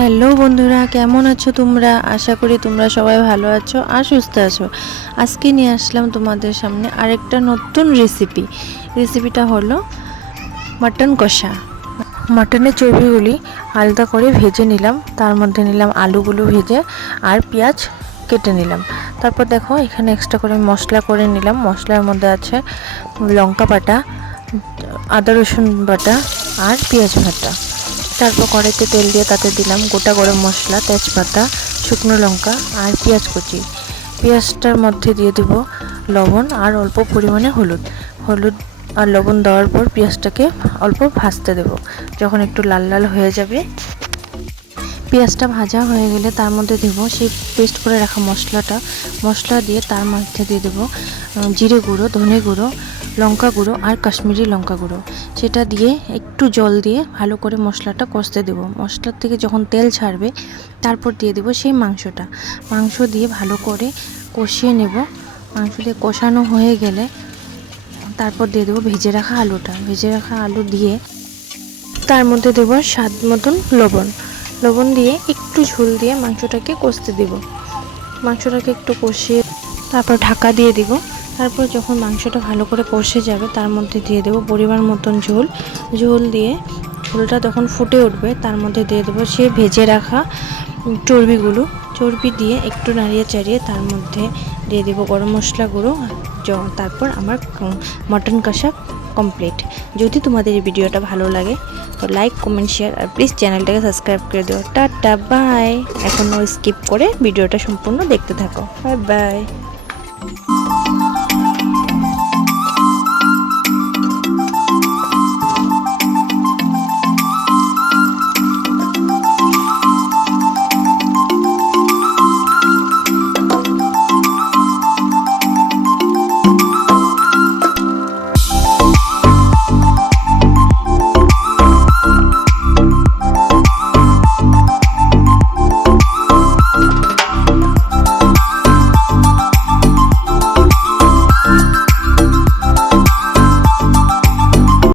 Hello বন্ধুরা, কেমন আছো তোমরা? আশা করি তোমরা সবাই ভালো আছো আর সুস্থ আছো। আজকে নিয়ে আসলাম তোমাদের সামনে আরেকটা নতুন রেসিপিটা হলো মাটন কষা। মাটনের চর্বিগুলি আলাদা করে ভেজে নিলাম, তার মধ্যে নিলাম আলুগুলো ভেজে আর পেঁয়াজ কেটে নিলাম। তারপর দেখো এখানে এক্সট্রা করে মশলা করে নিলাম। মশলার মধ্যে আছে লঙ্কা বাটা, আদা রসুন বাটা আর পেঁয়াজ বাটা। তারপর কড়াইতে তেল দিয়ে তাতে দিলাম গোটা গরম মশলা, তেজপাতা, শুকনো লঙ্কা আর পেঁয়াজ কুচি। পেঁয়াজটার মধ্যে দিয়ে দেব লবণ আর অল্প পরিমাণে হলুদ আর লবণ দেওয়ার পর পেঁয়াজটাকে অল্প ভাজতে দেব। যখন একটু লাল লাল হয়ে যাবে, পেঁয়াজটা ভাজা হয়ে গেলে তার মধ্যে দেব সেই পেস্ট করে রাখা মশলা দিয়ে তার মধ্যে দিয়ে দেবো জিরে গুঁড়ো, ধনে গুঁড়ো, লঙ্কা গুঁড়ো আর কাশ্মীরি লঙ্কা গুঁড়ো। সেটা দিয়ে একটু জল দিয়ে ভালো করে মশলাটা কষতে দেবো। মশলার থেকে যখন তেল ছাড়বে তারপর দিয়ে দেবো সেই মাংস দিয়ে ভালো করে কষিয়ে নেব। মাংস দিয়ে কষানো হয়ে গেলে তারপর দিয়ে দেবো ভেজে রাখা আলু দিয়ে তার মধ্যে দেবো স্বাদ মতন লবণ দিয়ে একটু ঝোল দিয়ে মাংসটাকে কষতে দেব। মাংসটাকে একটু কষিয়ে তারপর ঢাকা দিয়ে দিব। তারপর যখন মাংসটা ভালো করে কষে যাবে তার মধ্যে দিয়ে দেবো পরিমাণ মতন ঝোল দিয়ে ঝোলটা যখন ফুটে উঠবে তার মধ্যে দিয়ে দেবো সে ভেজে রাখা চর্বি দিয়ে একটু নাড়িয়ে চাড়িয়ে তার মধ্যে দিয়ে দেবো গরম মশলা গুঁড়ো। তারপর আমার মটন কষা কমপ্লিট। যদি তোমাদের এই ভিডিওটা ভালো লাগে তো লাইক, কমেন্ট, শেয়ার আর প্লিজ চ্যানেলটাকে সাবস্ক্রাইব করে দিও। Tata, by. এখনও স্কিপ করে ভিডিওটা সম্পূর্ণ দেখতে থাকো। Bye bye.